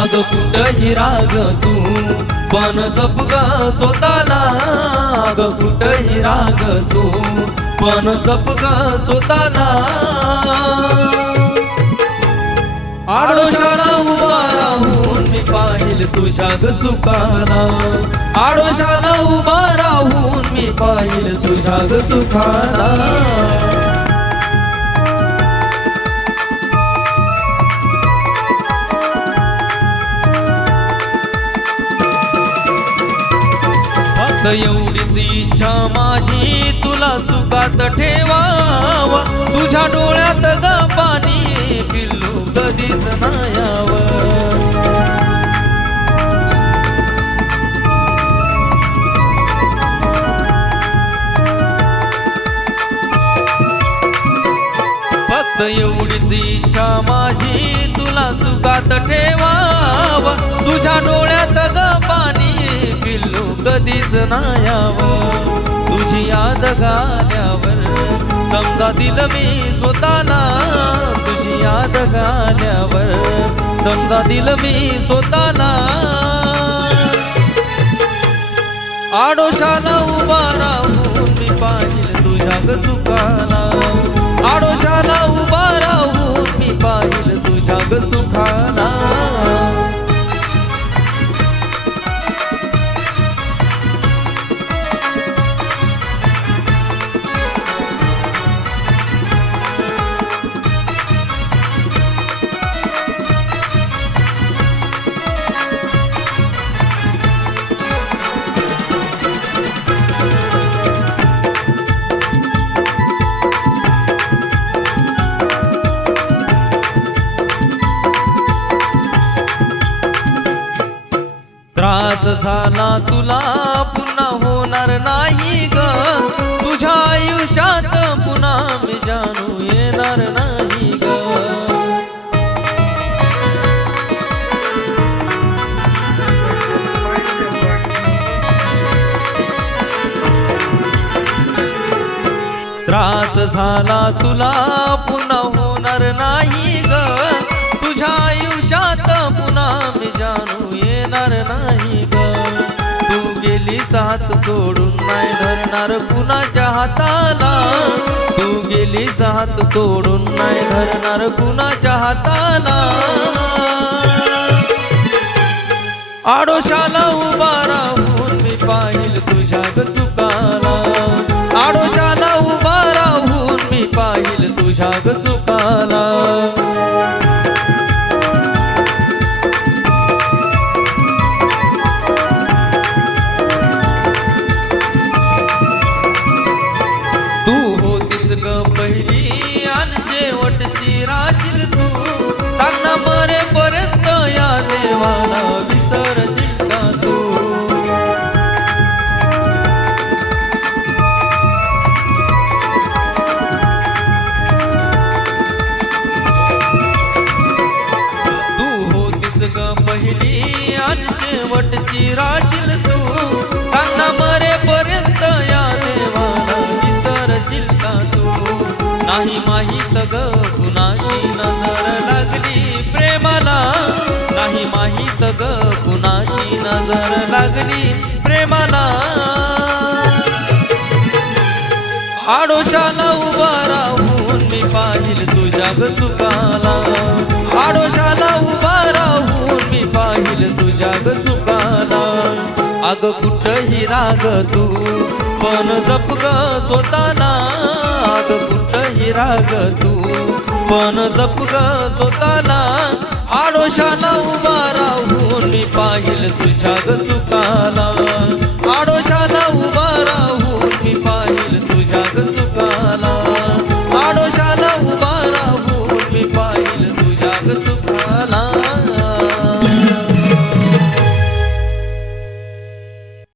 अग कुठही राग तू पण जप ग स्वतःला, अग कुठही राग तू पण जप ग स्वतःला. आडोशाला उभा राहून मी पाहिल तुझ्या ग सुखाला, आडोशाला उभा राहून मी पाहिल तुझ्या ग सुखाला. एवढीच इच्छा माझी तुला सुखात ठेवावा, तुझ्या डोळ्यात ग पाणी पिल्लू कधीच नाही यावं. फक्त एवढीच इच्छा माझी तुला सुखात ठेवावा, तुझ्या डोळ्यात ग पाणी पिल्लू कधीच नाही यावं. तुझी याद गाल्यावर समजा दिल मी स्वतःला, तुझी याद गाल्यावर समजा दिल मी स्वतःला. आडोशाला उभा राहून मी पाहिल तुझ्या ग सुखाला, आडोशाला उभा राहून मी पाहिल तुझ्या ग सुखाला. त्रास झाला तुला पुन्हा होणार नाही ग, तुझ्या आयुष्यात पुन्हा मी जाणू येणार नाही ग. त्रास झाला तुला पुन्हा होणार नाही ग, तुझ्या आयुष्यात पुन्हा मी जाणू येणार नाही ग. तू गेलीस हात सोडून नाही धरणार कुणाच्या हाताला, तू गेलीस हात सोडून नाही धरणार कुणाच्या हाताला. आडोशाला उभा राहून मी पाहिल तुझ्या ग सुखाला, आडोशाला उभा राहून मी पाहिल तुझ्या ग सुखाला. तू होतीस ग पहिली आणि शेवटची राशील तू, सांग ना मरेपर्यंत या देवाला विसरशील का तू. तू होतीस ग पहिली आणि शेवटची राशील तू, सांग ना मरेपर्यंत या देवाला विसरशील का तू. नाही माहीत ग कुणाची नजर लागली प्रेमाला, नाही माहीत ग कुणाची नजर लागली प्रेमाला. आडोशाला उभा राहून मी पाहिल तुझ्या ग सुखाला, आडोशाला उभा राहून मी पाहिल तुझ्या ग सुखाला. अग कुठही राग तू पण जप ग स्वतःला, अग कुठही राग तू पण जप ग स्वतःला. आडोशाला उभा राहून मी पाहिल तुझ्या ग सुखाला, आडोशाला उभा राहून मी पाहिल तुझ्या ग सुखाला, आडोशाला उभा राहून मी पाहिल तुझ्या ग सुखाला.